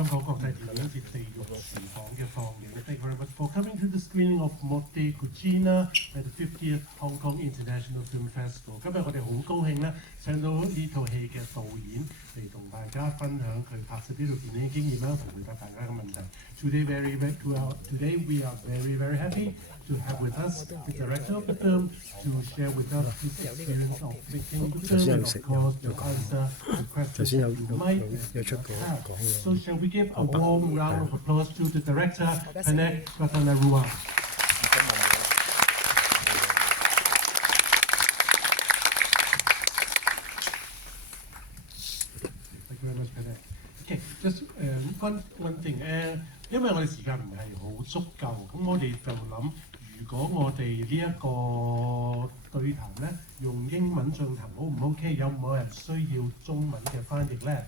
香港國際電影節地獄廚房嘅放映。Thank you very much for coming to the screening of Morte Cucina at the 50th Hong Kong International Film Festival。今日我哋好高興咧，請到呢套戲嘅導演嚟同大家分享佢拍攝呢套電影嘅經驗啦，同回答大家嘅問題。Today we are very happy to have with us the director of the film to share with us his experience of making the film and of course to answer the questions you might have. So shall we give a warm round of applause to the director, Panek Ratanaruwa. Thank you very much, Panek. Okay, just one thing. 因為我哋時間唔係好足夠，咁我哋就諗，如果我哋呢一個對談咧用英文進行，好唔 OK？ 有冇人需要中文嘅翻譯咧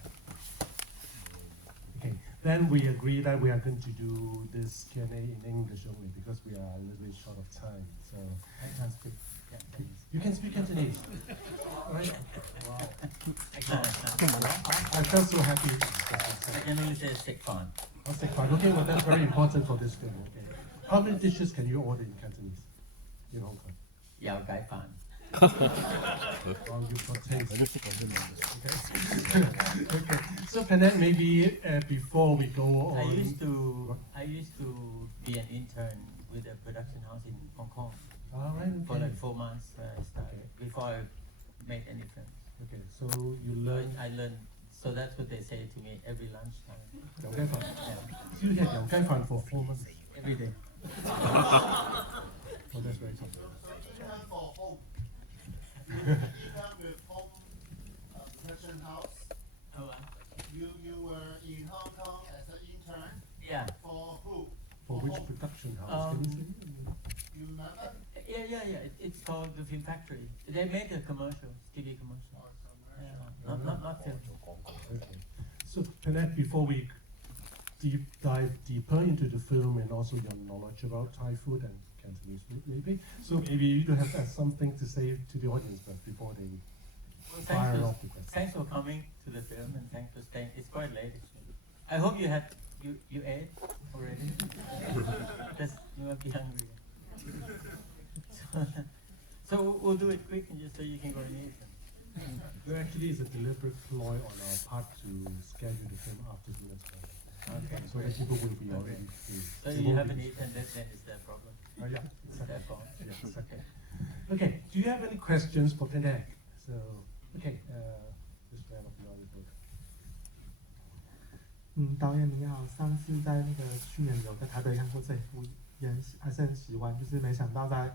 ？Okay, then we agree that we are going to do this Q&A in English only because we are a little bit short of time. So I can speak Cantonese. You can speak Cantonese, right? Wow. I felt so happy. I can only say stick fun. Oh, stick fun. Okay, well that's very important for this film. Okay. How many dishes can you order in Cantonese in Hong Kong? Yao gai fan. Well, you've got taste. Okay. Okay. So Panek, maybe before we go on. I used to be an intern with a production house in Hong Kong. All right. Okay. For like 4 months before I made any films. Okay. So you learn. I learned. So that's what they say to me every lunchtime. 油雞飯。So you had 油雞飯 for 4 months. Every day. Oh, that's very tough. For home. With home production house. You were in Hong Kong as an intern. Yeah. For who? For which production house? Can you say? You remember? Yeah. It's called the Film Factory. They made a commercial, TV commercial. Or somewhere? Yeah. Not film. Okay. So Panek, before we dive deeper into the film and also your knowledge about Thai food and Cantonese food, maybe. So maybe you do have something to say to the audience, but before they fire off the questions. Thanks for coming to the film and thanks for staying. It's quite late. I hope you ate already. Because you must be hungry. So we'll do it quick and just so you can go and eat. There actually is a deliberate ploy on our part to schedule the film after dinner time. Okay. So that people will be already free. So you haven't eaten, then it's their problem. Oh yeah. It's their fault. Yes. Okay. Okay. Do you have any questions for Panek? So okay. This man of knowledge. 导演你好，上次在那个去年有在台北看过这部，也还是很喜欢，就是没想到在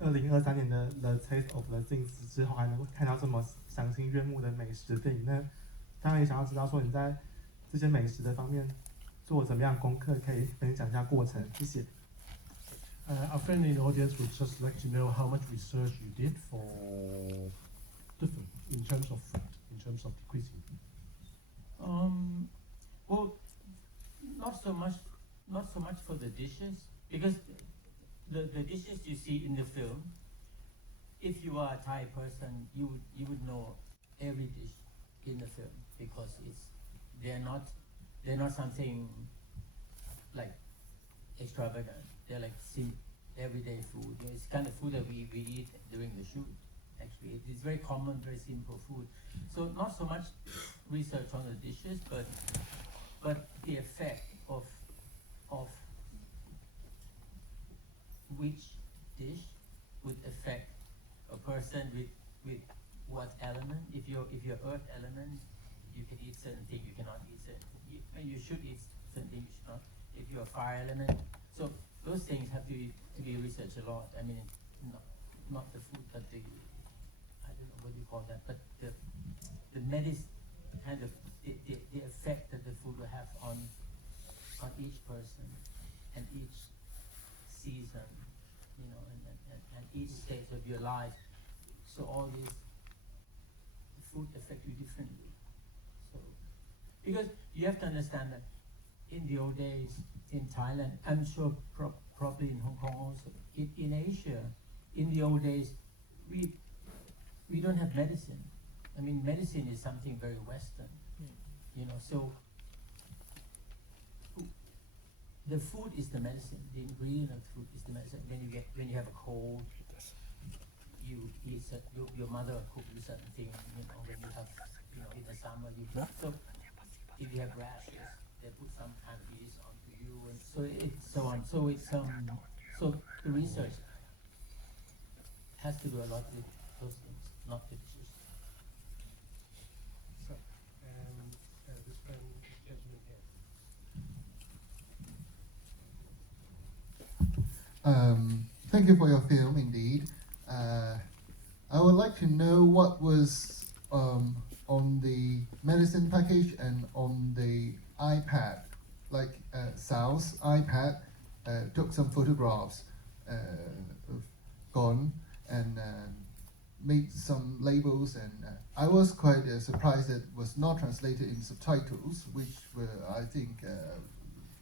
2023年的《The Taste of the Things》之后，还能够看到这么赏心悦目的美食的电影。那当然也想要知道说你在这些美食的方面做了怎么样的功课，可以分享一下过程，谢谢。Our friend in the audience would just like to know how much research you did for the film in terms of food, in terms of the cuisine. Well, not so much for the dishes, because the dishes you see in the film, if you are a Thai person, you would know every dish in the film because they're not something like extravagant. They're like everyday food. It's kind of food that we eat during the shoot. Actually, it's very common, very simple food. So not so much research on the dishes, but the effect of which dish would affect a person with what element. If you're earth element, you can eat certain things, you cannot eat certain things. You should eat certain things, you should not. If you're a fire element, so those things have to be researched a lot. I mean, not the food, but I don't know what you call that, but the medicine kind of the effect that the food will have on each person and each season, and each stage of your life. So all these food affect you differently. So because you have to understand that in the old days in Thailand, I'm sure probably in Hong Kong also, in Asia, in the old days, we don't have medicine. I mean, medicine is something very Western, so the food is the medicine. The ingredient of the food is the medicine. When you have a cold, you eat your mother cook you certain thing. You know, when you have, you know, in the summer you so if you have rashes, they put some kind of yeast onto you, and so it's so on. So it's so the research has to do a lot with those things, not the dishes. So, this gentleman here. Thank you for your film, indeed. I would like to know what was on the medicine package and on the iPad. Like Sal's iPad took some photographs of Gone and made some labels, and I was quite surprised that it was not translated in subtitles, which were, I think,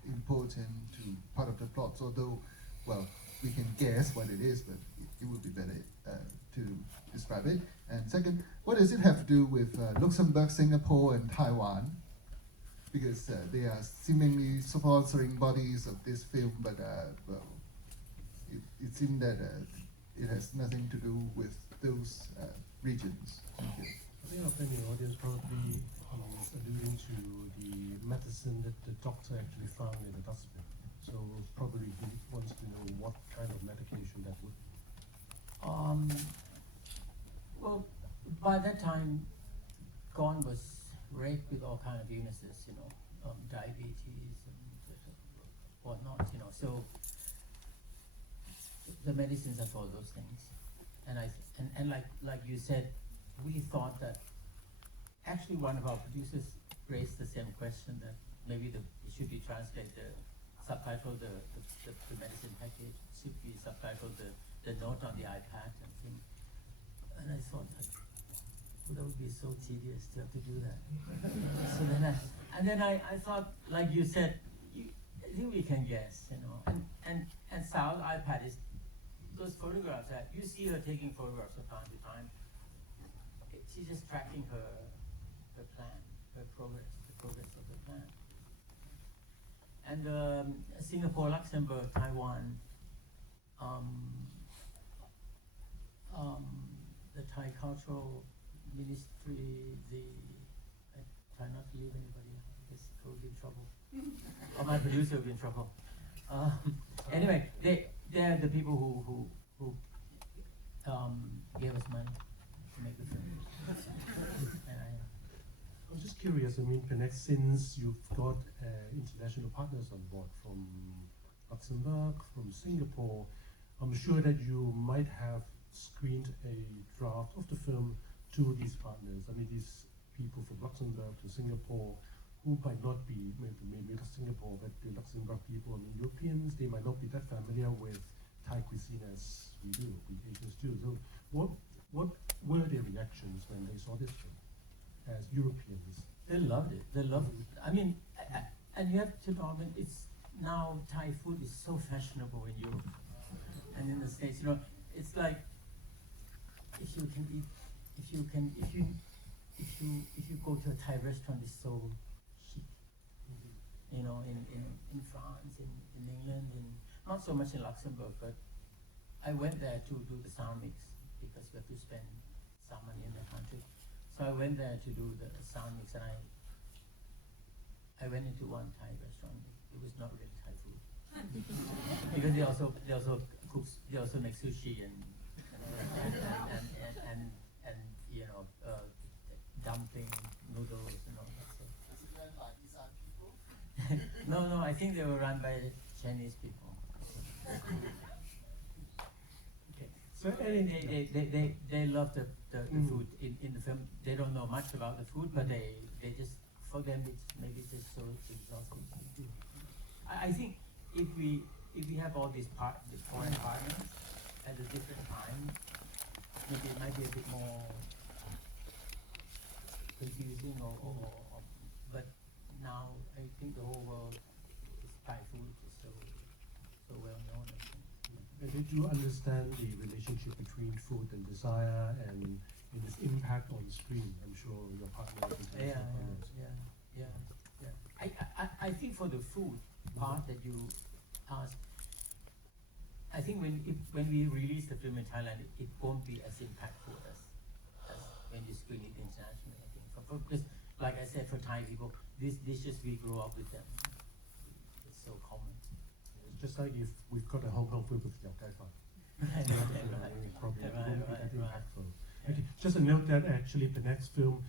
important to part of the plot, although, well, we can guess what it is, but it would be better to describe it. And second, what does it have to do with Luxembourg, Singapore, and Taiwan? Because they are seemingly sponsoring bodies of this film, but well, it seemed that it has nothing to do with those regions. Thank you. I think our friend in the audience probably is alluding to the medicine that the doctor actually found in the dustbin. So probably he wants to know what kind of medication that would. Well, by that time, Gone was raped with all kind of illnesses, you know, diabetes and whatnot, you know. So the medicines are for those things, and like you said, we thought that actually one of our producers raised the same question, that maybe it should be translated, subtitled the medicine package, should be subtitled the note on the iPad and thing. And I thought that would be so tedious to have to do that. So then I thought, like you said, I think we can guess, you know. And Sal's iPad is those photographs that you see her taking photographs from time to time. She's just tracking her plan, her progress, the progress of the plan. And Singapore, Luxembourg, Taiwan, the Thai Cultural Ministry, I try not to leave anybody out because I will be in trouble. Or my producer will be in trouble. Anyway, they're the people who gave us money to make the film. And I'm just curious, I mean, Connect, since you've got international partners on board from Luxembourg, from Singapore, I'm sure that you might have screened a draft of the film to these partners. I mean, these people from Luxembourg to Singapore, who might not be, maybe not Singapore, but the Luxembourg people, I mean, Europeans, they might not be that familiar with Thai cuisine as we do, we Asians do. So what were their reactions when they saw this film as Europeans? they loved it. They loved it. I mean, and you have to know, I mean, it's now Thai food is so fashionable in Europe and in the States. You know, it's like if you go to a Thai restaurant, it's so chic. You know, in France, in England, not so much in Luxembourg, but I went there to do the sound mix because we have to spend some money in the country. So I went there to do the sound mix, and I went into one Thai restaurant. It was not really Thai food because they also make sushi and you know dumpling noodles and all that stuff. Is it run by Isan people? No, I think they were run by Chinese people. Okay. So They love the food in the film. They don't know much about the food, but they just, for them it's maybe just so exhausting. I think if we have all these foreign partners at a different time, maybe it might be a bit more confusing but now I think the whole world is Thai food is so well known. And did you understand the relationship between food and desire and its impact on screen? I'm sure your partner. Yeah. I think for the food, part that you asked, I think when we release the film in Thailand, it won't be as impactful as when you screen it internationally. I think because, like I said, for Thai people, these dishes we grew up with them. It's so common. It's just like if we've got a Hong Kong film with Yao Gai Fan. Probably it won't be that impactful. Okay, just a note that actually the next film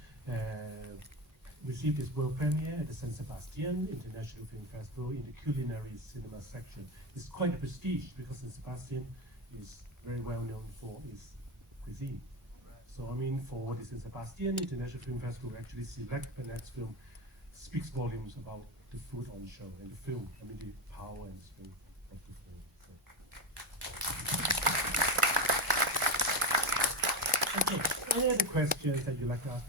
received its world premiere at the San Sebastian International Film Festival in the culinary cinema section. It's quite a prestige because San Sebastian is very well known for its cuisine. So I mean, for the San Sebastian International Film Festival, actually select the next film speaks volumes about the food on show and the film. I mean, the power and strength of the film. So. Okay. Any other questions that you'd like to ask?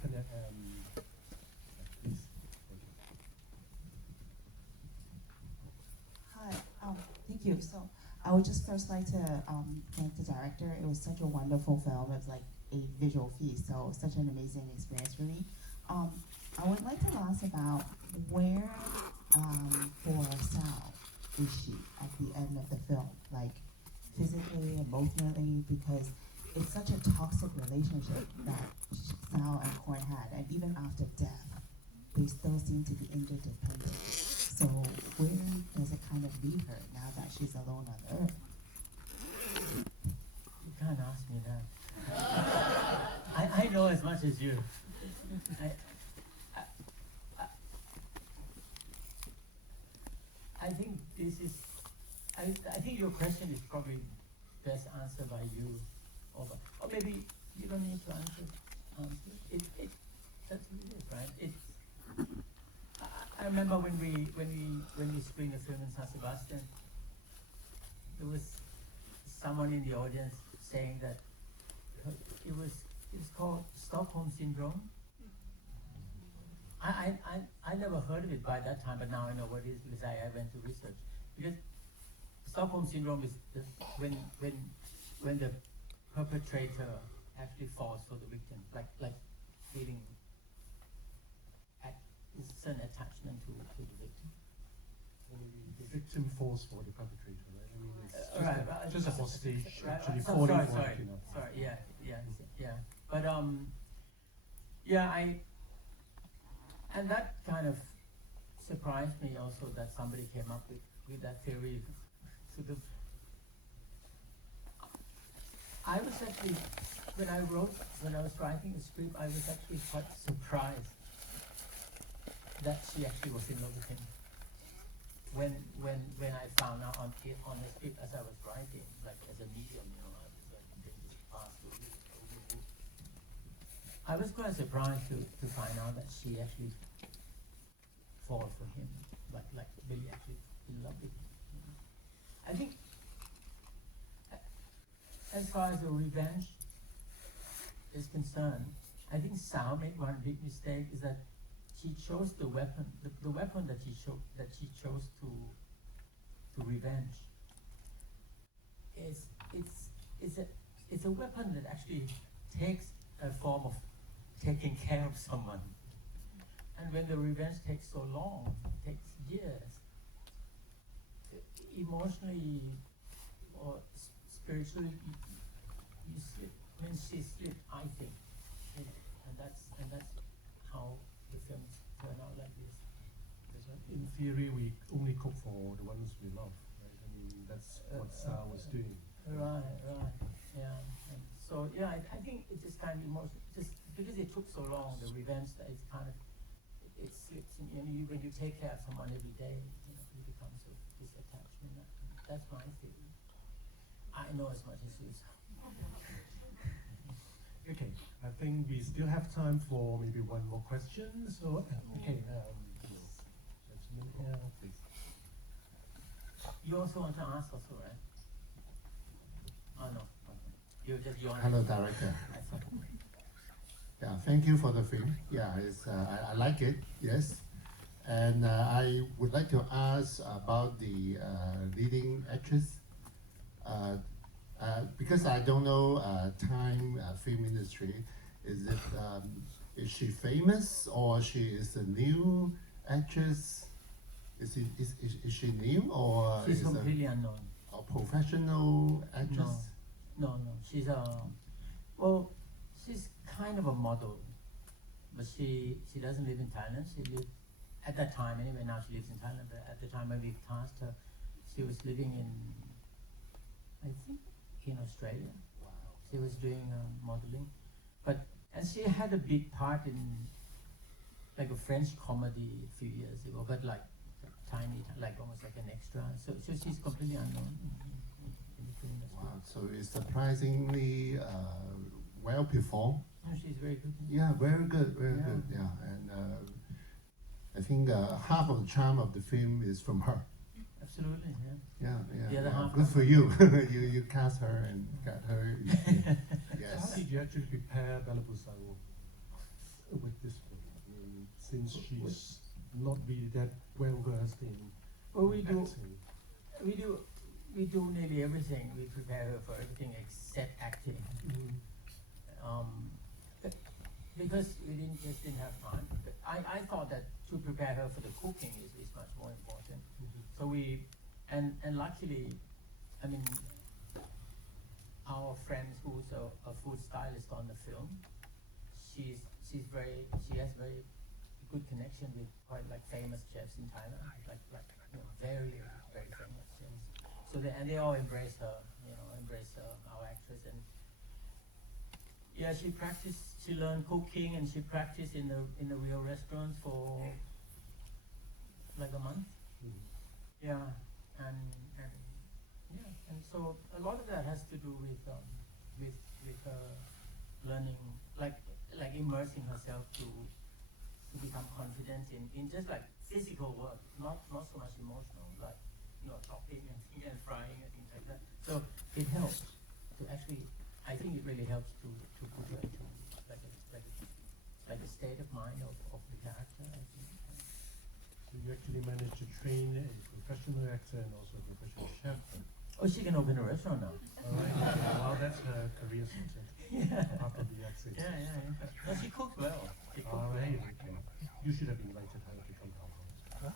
Please. Hi, thank you. So I would just first like to thank the director. It was such a wonderful film. It was like a visual feast, so such an amazing experience for me. I would like to ask about where for Sal is she at the end of the film, like physically, emotionally, because it's such a toxic relationship that Sal and Korn had, and even after death, they still seem to be interdependent. So where does it kind of leave her now that she's alone on Earth? You can't ask me that. I know as much as you. I think this is. I think your question is probably best answered by you, or maybe you don't need to answer. That's really it, right? I remember when we screened the film in San Sebastian, there was someone in the audience saying that it was called Stockholm Syndrome. I never heard of it by that time, but now I know what it is because I went to research. Because Stockholm Syndrome is when the perpetrator actually falls for the victim, like feeling certain attachment to the victim. The victim falls for the perpetrator, right? I mean, it's just, right, just a hostage actually so, falling sorry, for sorry, you know. sorry, yeah. But and that kind of surprised me also that somebody came up with that theory. I was actually, when I was writing the script, I was actually quite surprised that she actually was in love with him. When I found out on the script as I was writing, like as a medium, you know, I was like, this past I was quite surprised to find out that she actually fall for him, like really actually in love with him. You know? I think as far as the revenge is concerned, I think Sal made one big mistake is that she chose the weapon, the weapon that she chose to revenge. It's a weapon that actually takes a form of taking care of someone. And when the revenge takes so long, takes years, emotionally or spiritually, you slip. I mean, she slipped, I think, you know, and that's how the films turn out like this. In theory, we only cook for the ones we love, right? I mean, that's what Sal was doing. Right, yeah. And so yeah, I think it just kind of emotional, just because it took so long, the revenge that it's kind of it slips in. You when you take care of someone every day, you know, you become so disattachment. That's my theory. I know as much as you. Okay, I think we still have time for maybe one more question. So, okay, gentleman here, please. You also want to ask also, right? Oh no, you just you want. Hello, director. Yeah, thank you for the film. Yeah, I like it. Yes, and I would like to ask about the leading actress. Because I don't know Thai film industry, is she famous or she is a new actress? Is she new or She's is completely unknown. a professional actress? No. She's well, she's kind of a model, but she doesn't live in Thailand. She lived at that time anyway. Now she lives in Thailand, but at the time when we cast her, she was living in, I think, in Australia. Wow. She was doing modeling, and she had a big part in like a French comedy a few years ago, but like tiny, like almost like an extra. So she's completely unknown in the film industry. Wow. So it's surprisingly well performed. No, she's very good. Yeah, very good, very Yeah. good. Yeah, and I think half of the charm of the film is from her. Absolutely, yeah. Yeah. The other half Good comes for from you. you cast her and got her. How Yes. did you actually prepare Bella Busang with this film? I mean, since she's not really that well versed in Well, we acting. do nearly everything. We prepare her for everything except acting. Because we just didn't have time. But I thought that to prepare her for the cooking is much more important. So and luckily, I mean, our friend who's a food stylist on the film, she has very good connection with quite like famous chefs in Thailand, like very very famous chefs. So they all embrace her, our actress, and yeah, she learned cooking, and she practiced in the real restaurants for like a month. Yeah, and so a lot of that has to do with her learning, like immersing herself to become confident in just like physical work, not so much emotional, like chopping and frying and things like that. So it helps to actually, I think it really helps to put her into like a state of mind of the character, I think. So you actually managed to train a professional actor and also a professional chef. Oh, she can open a restaurant now. All right. Well, that's her career success. Yeah. After the accent. Yeah. Well, she cooks well. All right. Okay. You should have invited her to come to our house.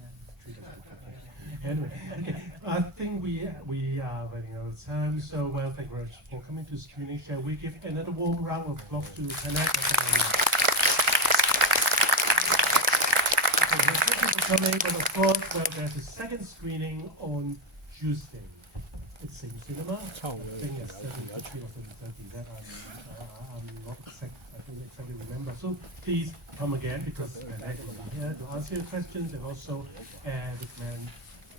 Yeah. Treat us like that. Anyway, okay. I think we are running out of time. So, well, thank you very much for coming to screening. Shall we give another warm round of applause to Kenneth? Okay, well, thank you for coming. But of course, well, there's a second screening on Tuesday. It's same cinema. I think it's 7:30 or 7:30. That I'm not I don't exactly remember. So please come again, because Kenneth will be here to answer your questions and also recommend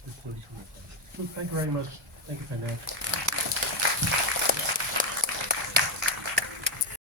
this film to your friends. So thank you very much. Thank you, Kenneth.